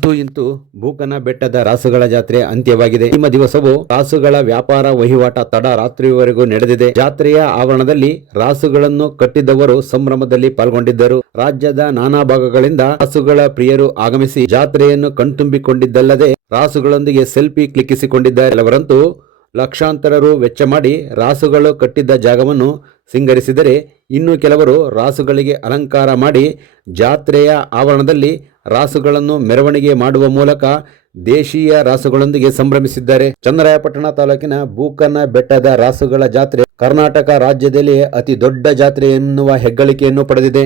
ಅಂತೂ ಇಂತೂ ಬೂಕನ ಬೆಟ್ಟದ ರಾಸುಗಳ ಜಾತ್ರೆ ಅಂತ್ಯವಾಗಿದೆ. ನಿಮ್ಮ ದಿವಸವು ರಾಸುಗಳ ವ್ಯಾಪಾರ ವಹಿವಾಟ ತಡರಾತ್ರಿಯವರೆಗೂ ನಡೆದಿದೆ. ಜಾತ್ರೆಯ ಆವರಣದಲ್ಲಿ ರಾಸುಗಳನ್ನು ಕಟ್ಟಿದ್ದವರು ಸಂಭ್ರಮದಲ್ಲಿ ಪಾಲ್ಗೊಂಡಿದ್ದರು. ರಾಜ್ಯದ ನಾನಾ ಭಾಗಗಳಿಂದ ರಾಸುಗಳ ಪ್ರಿಯರು ಆಗಮಿಸಿ ಜಾತ್ರೆಯನ್ನು ಕಣ್ತುಂಬಿಕೊಂಡಿದ್ದಲ್ಲದೆ ರಾಸುಗಳೊಂದಿಗೆ ಸೆಲ್ಫಿ ಕ್ಲಿಕ್ಕಿಸಿಕೊಂಡಿದ್ದಾರೆ. ಕೆಲವರಂತೂ ಲಕ್ಷಾಂತರ ರು ವೆಚ್ಚ ಮಾಡಿ ರಾಸುಗಳು ಕಟ್ಟಿದ್ದ ಜಾಗವನ್ನು ಸಿಂಗರಿಸಿದರೆ, ಇನ್ನು ಕೆಲವರು ರಾಸುಗಳಿಗೆ ಅಲಂಕಾರ ಮಾಡಿ ಜಾತ್ರೆಯ ಆವರಣದಲ್ಲಿ ರಾಸುಗಳನ್ನು ಮೆರವಣಿಗೆ ಮಾಡುವ ಮೂಲಕ ದೇಶೀಯ ರಾಸುಗಳೊಂದಿಗೆ ಸಂಭ್ರಮಿಸಿದ್ದಾರೆ. ಚನ್ನರಾಯಪಟ್ಟಣ ತಾಲೂಕಿನ ಬೂಕನ ಬೆಟ್ಟದ ರಾಸುಗಳ ಜಾತ್ರೆ ಕರ್ನಾಟಕ ರಾಜ್ಯದಲ್ಲಿ ಅತಿ ದೊಡ್ಡ ಜಾತ್ರೆ ಎನ್ನುವ ಹೆಗ್ಗಳಿಕೆಯನ್ನು ಪಡೆದಿದೆ.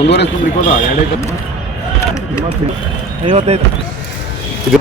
ಒಂದೂವರೆ ತುಂಬಿಕೋದ 55 ಇದು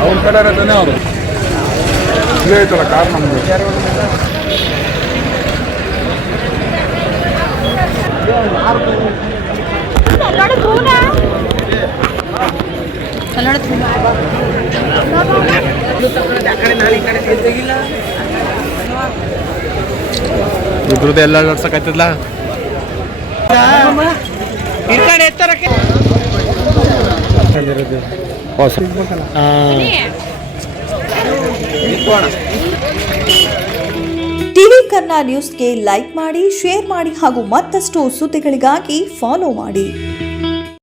ಅವ್ರ ಕಡೆ ಇರತ್ತಾನೆ ಅವರು ಇಲ್ಲೇ ಐತಲ್ಲ ಕಾರ್ ನಮ್ದು. ಇದ್ರದ್ದು ಎಲ್ಲ ನೋಡ್ಸಕ್ಕಾಯ್ತಲ್ಲ. ಟಿವಿ ಕನ್ನಡ ನ್ಯೂಸ್ಗೆ ಲೈಕ್ ಮಾಡಿ, ಶೇರ್ ಮಾಡಿ ಹಾಗೂ ಮತ್ತಷ್ಟು ಸುದ್ದಿಗಳಿಗಾಗಿ ಫಾಲೋ ಮಾಡಿ.